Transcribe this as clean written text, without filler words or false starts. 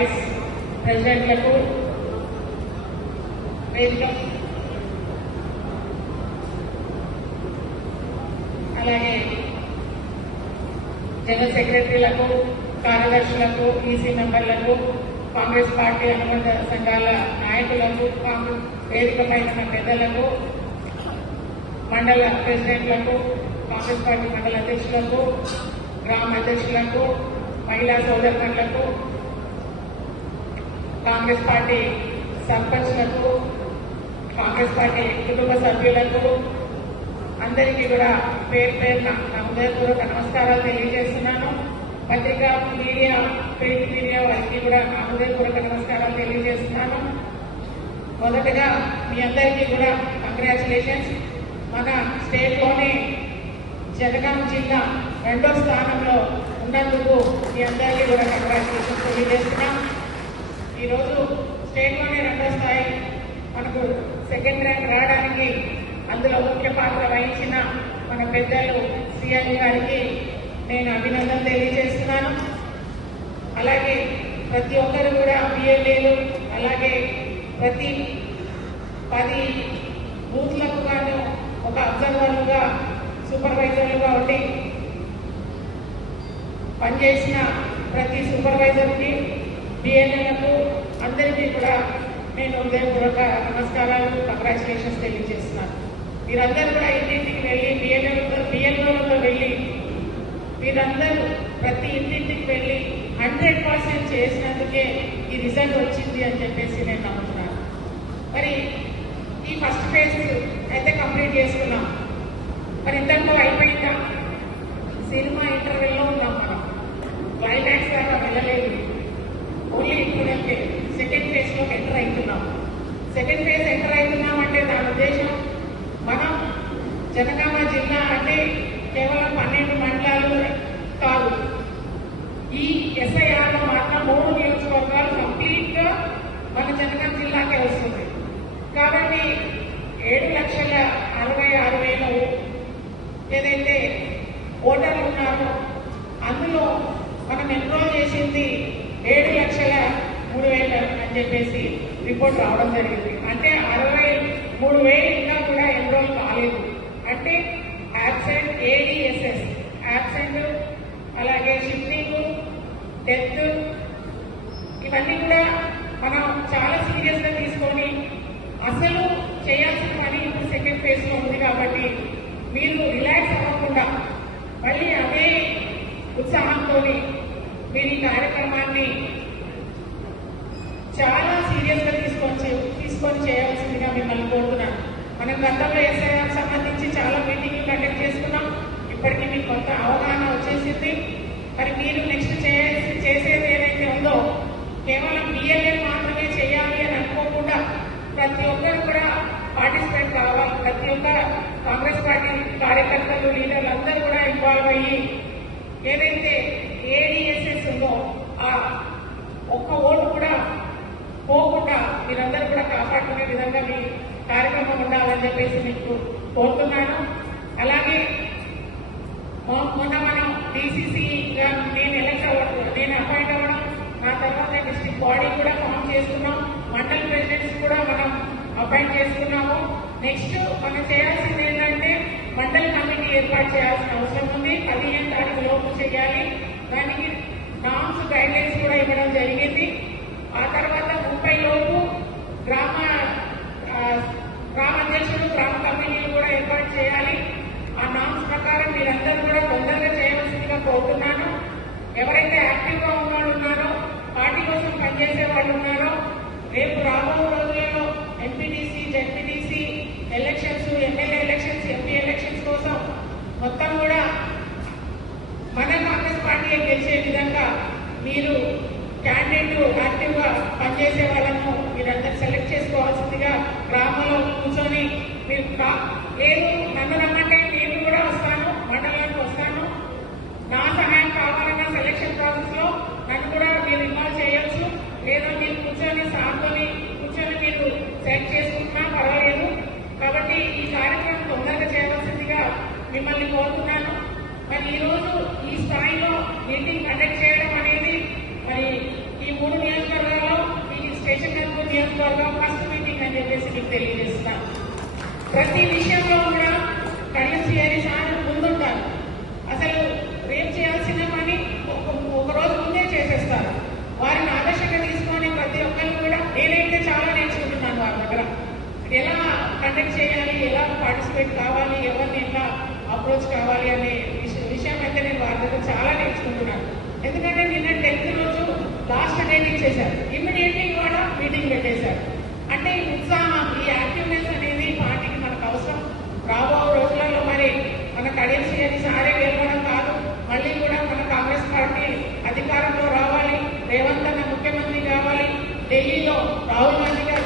Vice ప్రెసిడెంట్లకు, వేదిక అలాగే general సెక్రటరీలకు, కార్యదర్శులకు, EC మెంబర్లకు, Congress party అనుబంధ సంఘాల నాయకులకు, వేదిక పైన పెద్దలకు, మండల ప్రెసిడెంట్లకు, కాంగ్రెస్ పార్టీ మండల అధ్యక్షులకు, గ్రామ అధ్యక్షులకు, మహిళా సోదరులకు, కాంగ్రెస్ పార్టీ సర్పంచ్లకు, కాంగ్రెస్ పార్టీ కుటుంబ సభ్యులకు అందరికీ కూడా పేరు పేరున నా హృదయపూర్వక నమస్కారాలు తెలియజేస్తున్నాను. పత్రికా మీడియా, ప్రింట్ మీడియా వారికి కూడా నా హృదయపూర్వక నమస్కారాలు తెలియజేస్తున్నాను. మొదటగా మీ అందరికీ కూడా కంగ్రాచులేషన్స్. మన స్టేట్లోనే జనగాం జిల్లా 2వ స్థానంలో ఉన్నందుకు మీ అందరికీ కూడా కంగ్రాచులేషన్స్ తెలియజేస్తున్నాం. ఈరోజు స్టేట్లోనే 2వ స్థాయి మనకు సెకండ్ ర్యాంక్ రావడానికి అందులో ముఖ్య పాత్ర వహించిన మన పెద్దలు సీఎం గారికి నేను అభినందన తెలియజేస్తున్నాను. అలాగే ప్రతి ఒక్కరు కూడా బిఎల్ఏలు, అలాగే ప్రతి 10 బూత్లకు గాను ఒక అబ్జర్వర్లుగా, సూపర్వైజర్లుగా ఉండి పనిచేసిన ప్రతి సూపర్వైజర్కి, బిఎల్ఏలకు అందరికీ కూడా నేను హృదయపూర్వక నమస్కారాలు, కంగ్రాచులేషన్స్ తెలియజేస్తున్నాను. మీరందరూ కూడా ఇంటింటికి వెళ్ళి బిఎల్ఓలతో వెళ్ళి మీరందరూ ప్రతి ఇంటింటికి వెళ్ళి 100% చేసినందుకే ఈ రిజల్ట్ వచ్చింది అని చెప్పేసి నేను నమ్ముతున్నాను. మరి ఈ ఫస్ట్ ఫేజ్ అయితే కంప్లీట్ చేసుకున్నాం. మరి ఇంతకు అయిపోయిందా? సినిమా ఇంటర్వెల్లో ఉన్నాం మనం, క్లైమాక్స్ దాకా వెళ్ళలేదు. ఓన్లీ ఇప్పుడంటే సెకండ్ ఫేజ్లోకి ఎంటర్ అవుతున్నాం. సెకండ్ ఫేజ్ ఎంటర్ అవుతున్నాం అంటే దాని ఉద్దేశం మనం జనగామ జిల్లా అంటే కేవలం 12 మండలాలు కాదు. ఈ ఎస్ఐఆర్లో మాత్రం 3 నియోజకవర్గాలు కంప్లీట్ గా మన జనగామ జిల్లాకే వస్తుంది. కాబట్టి 7,66,000 ఏదైతే ఓటర్లు ఉన్నారో అందులో మనం ఎన్రోల్ చేసింది 7,03,000 అని చెప్పేసి రిపోర్ట్ రావడం జరిగింది. అంటే 63,000 ఇంకా కూడా ఎన్రోల్ కాలేదు. అంటే యాబ్సెంట్, ఏడిఎస్ఎస్ యాబ్సెంట్, అలాగే షిఫ్టింగ్, డెత్, ఇవన్నీ కూడా మనం చాలా సీరియస్ గా తీసుకొని అసలు చేయాల్సిన పని ఇప్పుడు సెకండ్ ఫేజ్ లో ఉంది. కాబట్టి మీరు రిలాక్స్ అవ్వకుండా మళ్ళీ అదే ఉత్సాహంతో మీరు ఈ కార్యక్రమాన్ని చాలా సీరియస్ గా తీసుకొని చేయాల్సిందిగా మిమ్మల్ని కోరుతున్నాను. మనం గతంలో ఎస్ఐఆర్ సంబంధించి చాలా మీటింగ్లు కండక్ట్ చేసుకున్నాం. ఇప్పటికీ మీకు కొంత అవగాహన వచ్చేసింది. మరి మీరు నెక్స్ట్ చేసేది ఏదైతే ఉందో కేవలం బిఎల్ఏ మాత్రమే చేయాలి అని అనుకోకుండా ప్రతి ఒక్కరు కూడా పార్టిసిపేట్ కావాలి. ప్రతి ఒక్క కాంగ్రెస్ పార్టీ కార్యకర్తలు, లీడర్లు అందరూ కూడా ఇన్వాల్వ్ అయ్యి ఏదైతే ఏడిఎస్ఎస్ ఉందో ఆ ఒక్క ఓటు కూడా పోకుండా మీరందరూ కూడా కాపాడుకునే విధంగా మీ కార్యక్రమం ఉండాలని చెప్పేసి మీకు కోరుతున్నాను. అలాగే మొన్న మనం DCCగా నేను అపాయింట్ అవ్వడం, నా తర్వాత డిస్ట్రిక్ట్ బాడీ కూడా ఫామ్ చేసుకున్నాం. మండల్ ప్రెసిడెంట్స్ కూడా మనం అపాయింట్ చేసుకున్నాము. నెక్స్ట్ మనం చేయాల్సింది ఏంటంటే మండల్ కమిటీ ఏర్పాటు చేయాల్సిన అవసరం ఉంది. 15 తారీఖు లోపు చేయాలి. దానికి నామ్స్, గైడ్ లైన్స్ కూడా ఇవ్వడం జరిగింది. ఆ తర్వాత 30 లోపు గ్రామ అధ్యక్షులు, గ్రామ కమిటీలు కూడా ఏర్పాటు చేయాలి. ఆ నామ్స్ ప్రకారం మీరందరూ కూడా తొందరగా చేయవలసిందిగా కోరుతున్నాను. ఎవరైతే యాక్టివ్ గా ఉన్నారో, పార్టీ కోసం పనిచేసే వాళ్ళు ఉన్నారో, రేపు రాబో రోజులలో MPTC, ZPTC elections, MLA elections, MP elections కోసం మొత్తం కూడా మన కాంగ్రెస్ పార్టీ గెలిచే విధంగా మీరు క్యాండిడేట్ యాక్టివ్ గా పనిచేసే వాళ్ళను మీరందరూ సెలెక్ట్ చేసుకోవాల్సిందిగా గ్రామంలో కూర్చొని మీరు లేదు నన్ను రమ్మంటే నేను కూడా వస్తాను, మండలానికి వస్తాను, నా సహాయం కావాలన్న సెలక్షన్ ప్రాసెస్ లో నన్ను కూడా మీరు ఇన్వాల్వ్ చేయొచ్చు. లేదా మీరు కూర్చొని సార్తోని కూర్చొని మీరు సెలెక్ట్ చేసుకుంటున్నా పర్వాలేదు. కాబట్టి ఈ కార్యక్రమం తొందరగా చేయవలసిందిగా మిమ్మల్ని కోరుతున్నాను. మరి ఈ రోజు ఈ స్థాయిలో మీటింగ్ కండక్ట్ చేయడం అనేది మరి ఈ 3 నియోజకవర్గాల నియోజకవర్గం ఫస్ట్ మీటింగ్ అని చెప్పేసి మీకు తెలియజేస్తున్నాను. ప్రతి విషయంలో కూడా కడియం సిఆర్ఈ సార్ ముందుంటారు. అసలు రేపు చేయాల్సిన పని ఒక రోజు ముందే చేసేస్తారు. వారిని ఆదర్శంగా తీసుకొని ప్రతి ఒక్కరు కూడా నేనైతే చాలా నేర్చుకుంటున్నాను వారి దగ్గర. ఎలా కండక్ట్ చేయాలి, ఎలా పార్టిసిపేట్ కావాలి, ఎవరిని ఎలా అప్రోచ్ కావాలి అనే విషయం అయితే నేను వారి దగ్గర చాలా నేర్చుకుంటున్నాను. ఎందుకంటే నిన్న 10th రోజు లాస్ట్ డేట్ ఇచ్చేశారు, ఇమ్మీడియట్లీ ఇవాళ మీటింగ్ పెట్టేశారు. అంటే ఈ ఉత్సాహం, ఈ యాక్టివ్నెస్ అనేది పార్టీకి మనకు అవసరం. రాబో రోజులలో మరి మన కడియం సిఆర్ఈ సారే గెలవడం కాదు, మళ్ళీ కూడా మన కాంగ్రెస్ పార్టీ అధికారంలో రావాలి, రేవంత్ అన్న ముఖ్యమంత్రి కావాలి, ఢిల్లీలో రాహుల్ గాంధీ గారు